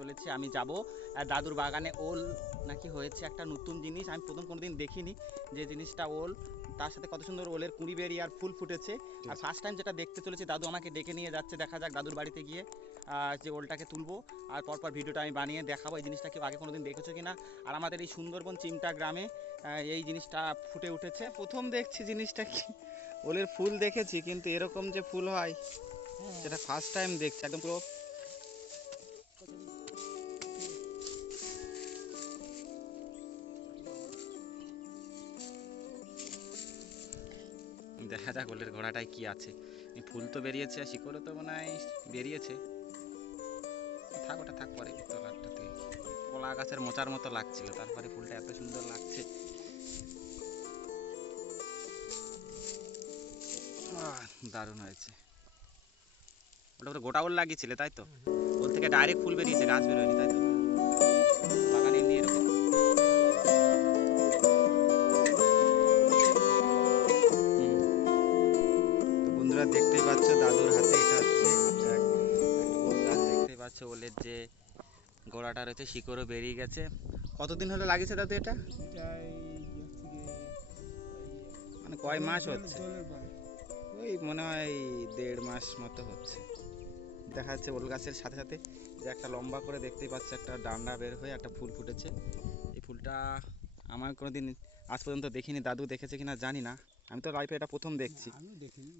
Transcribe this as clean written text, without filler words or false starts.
চলেছি। আমি যাব দাদুর বাগানে ওল নাকি হয়েছে একটা নতুন জিনিস, আমি প্রথম কোনোদিন দেখিনি যে জিনিসটা ওল, তার সাথে কত সুন্দর ওলের কুঁড়ি বেরিয়ে আর ফুল ফুটেছে। আর ফার্স্ট টাইম যেটা দেখতে চলেছি, দাদু আমাকে ডেকে নিয়ে যাচ্ছে, দেখা যাক দাদুর বাড়িতে গিয়ে যে ওলটাকে তুলবো আর পরপর ভিডিওটা আমি বানিয়ে দেখাবো এই জিনিসটা কেউ আগে কোনোদিন দেখেছো কিনা। আর আমাদের এই সুন্দরবন চিমটা গ্রামে এই জিনিসটা ফুটে উঠেছে, প্রথম দেখছি জিনিসটা কি। ওলের ফুল দেখেছি কিন্তু এরকম যে ফুল হয় সেটা ফার্স্ট টাইম দেখছি। একদম পুরো দেখা যাক ওলের ঘোড়াটায় কি আছে। ফুল তো বেরিয়েছে, শিকড়ও তো মনে হয় বেরিয়েছে, থাক ওটা থাক, পরে তলাটাতে কলা গাছের মোচার মতো লাগছিল, তারপরে ফুলটা এত সুন্দর লাগছে। দারুণ হয়েছে। ওটা পুরো গোটা ওল লাগিয়েছিলে তাই তো? ওল থেকে ডাইরেক্ট ফুল বেরিয়েছে, গাছ বেরোয়নি তাই তো? বাগানে এমনি এরকম বন্ধুরা দেখতেই পাচ্ছ দাদুর হাতে এটা হচ্ছে ওল গাছ, দেখতেই পাচ্ছ ওলের যে গোড়াটা রয়েছে শিকড়ও বেরিয়ে গেছে। কতদিন হলো লাগিয়েছে দাদু এটা? মানে কয় মাস হচ্ছে? ওই মনে হয় 1.5 মাস মতো হচ্ছে। দেখা যাচ্ছে ওল গাছের সাথে সাথে যে একটা লম্বা করে দেখতেই পাচ্ছে একটা ডান্ডা বের হয়ে একটা ফুল ফুটেছে। এই ফুলটা আমার কোনোদিন আজ পর্যন্ত দেখিনি, দাদু দেখেছে কিনা জানি না, আমি তো লাইফে এটা প্রথম দেখছি। আমি দেখিনি।